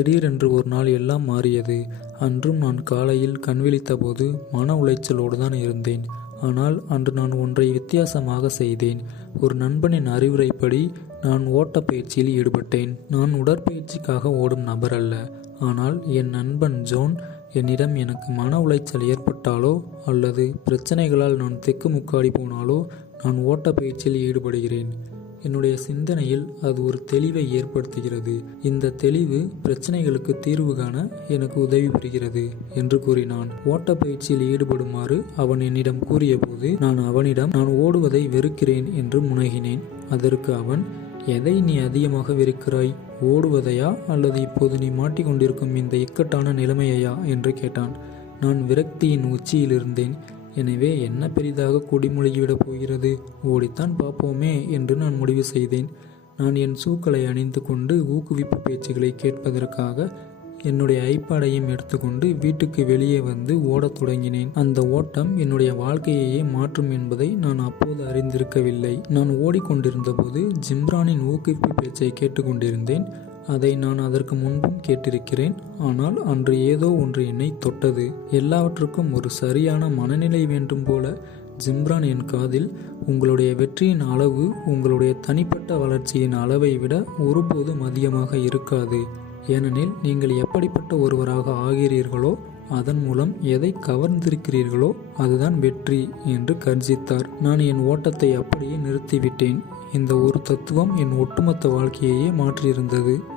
திடீரென்று ஒரு நாள் எல்லாம் மாறியது. அன்றும் நான் காலையில் கண் விழித்தபோது மன உளைச்சலோடு தான் இருந்தேன். ஆனால் அன்று நான் ஒன்றை வித்தியாசமாக செய்தேன். ஒரு நண்பனின் அறிவுரைப்படி நான் ஓட்ட பயிற்சியில் ஈடுபட்டேன். நான் உடற்பயிற்சிக்காக ஓடும் நபர் அல்ல. ஆனால் என் நண்பன் ஜோன் என்னிடம் எனக்கு மன உளைச்சல் ஏற்பட்டாலோ அல்லது பிரச்சனைகளால் நான் தெக்கு முக்காடி போனாலோ நான் ஓட்ட பயிற்சியில் ஈடுபடுகிறேன். என்னுடைய சிந்தனையில் அது ஒரு தெளிவை ஏற்படுத்துகிறது. இந்த தெளிவு பிரச்சனைகளுக்கு தீர்வு காண எனக்கு உதவி புரிகிறது என்று கூறினான். ஓட்டப்பயிற்சியில் ஈடுபடுமாறு அவன் என்னிடம் கூறியபோது நான் அவனிடம் நான் ஓடுவதை வெறுக்கிறேன் என்று முனகினேன். அதற்கு அவன் எதை நீ அதிகமாக வெறுக்கிறாய்? ஓடுவதையா? அல்லது இப்போது நீ மாட்டிக்கொண்டிருக்கும் இந்த இக்கட்டான நிலைமையையா? என்று கேட்டான். நான் விரக்தியின் உச்சியில் இருந்தேன் எனவே என்ன பெரிதாக குடிமொழிகிவிடப் போகிறது? ஓடித்தான் பார்ப்போமே என்று நான் முடிவு செய்தேன். நான் என் சூக்களை அணிந்து கொண்டு ஊக்குவிப்பு பேச்சுகளை கேட்பதற்காக என்னுடைய ஐபாடையும் எடுத்துக்கொண்டு வீட்டுக்கு வெளியே வந்து ஓடத் தொடங்கினேன். அந்த ஓட்டம் என்னுடைய வாழ்க்கையையே மாற்றும் என்பதை நான் அப்போது அறிந்திருக்கவில்லை. நான் ஓடிக்கொண்டிருந்தபோது ஜிம்ரானின் ஊக்குவிப்பு பேச்சை கேட்டுக்கொண்டிருந்தேன். அதை நான் அதற்கு முன்பும் கேட்டிருக்கிறேன். ஆனால் அன்று ஏதோ ஒன்று என்னை தொட்டது. எல்லாவற்றுக்கும் ஒரு சரியான மனநிலை வேண்டும் போல ஜிம்ரான் என் காதில் உங்களுடைய வெற்றியின் அளவு உங்களுடைய தனிப்பட்ட வளர்ச்சியின் அளவை விட ஒருபோதும் அதிகமாக இருக்காது. ஏனெனில் நீங்கள் எப்படிப்பட்ட ஒருவராக ஆகிறீர்களோ அதன் மூலம் எதை கவர்ந்திருக்கிறீர்களோ அதுதான் வெற்றி என்று கர்ஜித்தார். நான் என் ஓட்டத்தை அப்படியே நிறுத்திவிட்டேன். இந்த ஒரு தத்துவம் என் ஒட்டுமொத்த வாழ்க்கையையே மாற்றியிருந்தது.